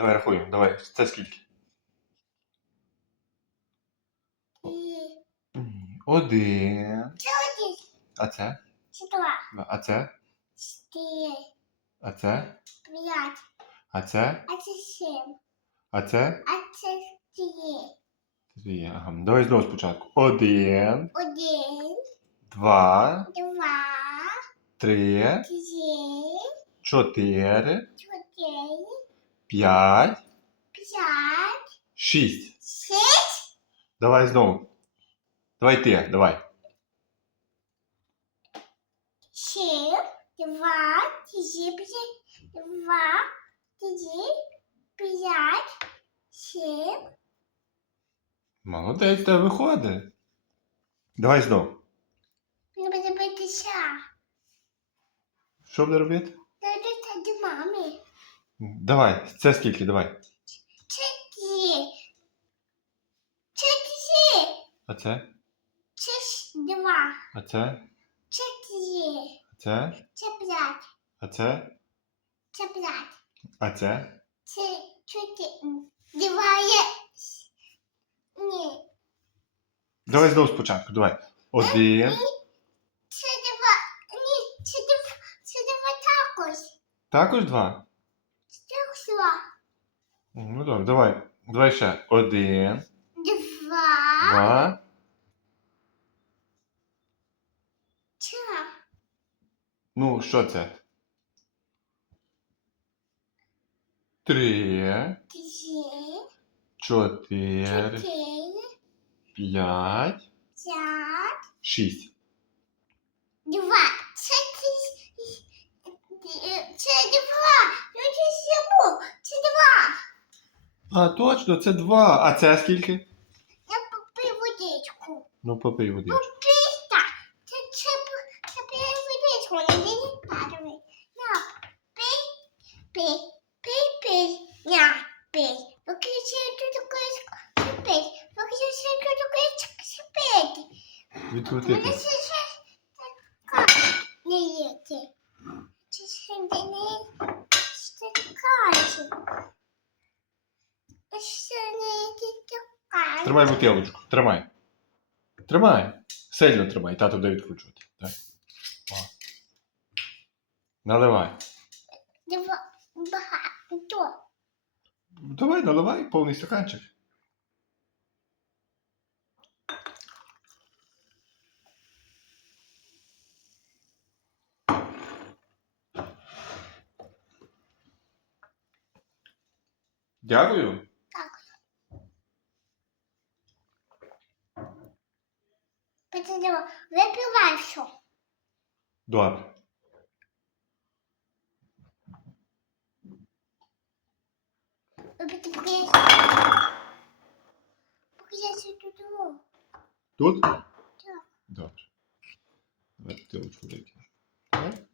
Давай рахуємо, давай. Це скільки? Три. Ні. Один. Один. А це? Це два. А це? Чотири. А це? П'ять. А це? А це сім. А це? А це три. Ага. Давай знову спочатку. Один, Один. два, Два. три, Три. чотири, Чотири. п'ять, П'ять. шість. Шість. Давай знову. Давай ти, давай. Сім. Два. Три. п'ять, Два. Три. П'ять. Сім. Молодець, тебе виходить. Давай знову. Треба зробитися. Що буде робити? Давай, це скільки, давай. Чотири. Чотири. А це? Ж два. А це? Чотири. А це? Це п'ять. А це? Це п'ять. А це? Це чотири. Два є. Ні. Давай знову спочатку, давай. Один. Це два. Ні, це два. Це два також. Також два. Ну добре, давай. Давай ще. Один, Два. два, Це. Ну, що це? Три, Три. чотири, Чотири. п'ять, П'ять. шість. Два. Це три. Це два. Ну, це сіму. Це два. А, точно, це два. А це скільки? Я попив водичку. Ну, попий водичку. Піста. Це це це пив водичку. Не дені падали. Я пи пи пи пи. Я пи. Поки ще тут таке спить. Поки ще тут таке спить. Мене ще ще така не їти. Це ще не. Ще тікає. Тримай бутилочку. Тримай. Тримай. Сильно тримай. Тато буде відкручувати. Так. О. Наливай. Багато. Давай, наливай повний стаканчик. Дякую. Потім випивай все. Добре. Ще тут. Тут? Добре. Давай бутилочку викинемо. Так.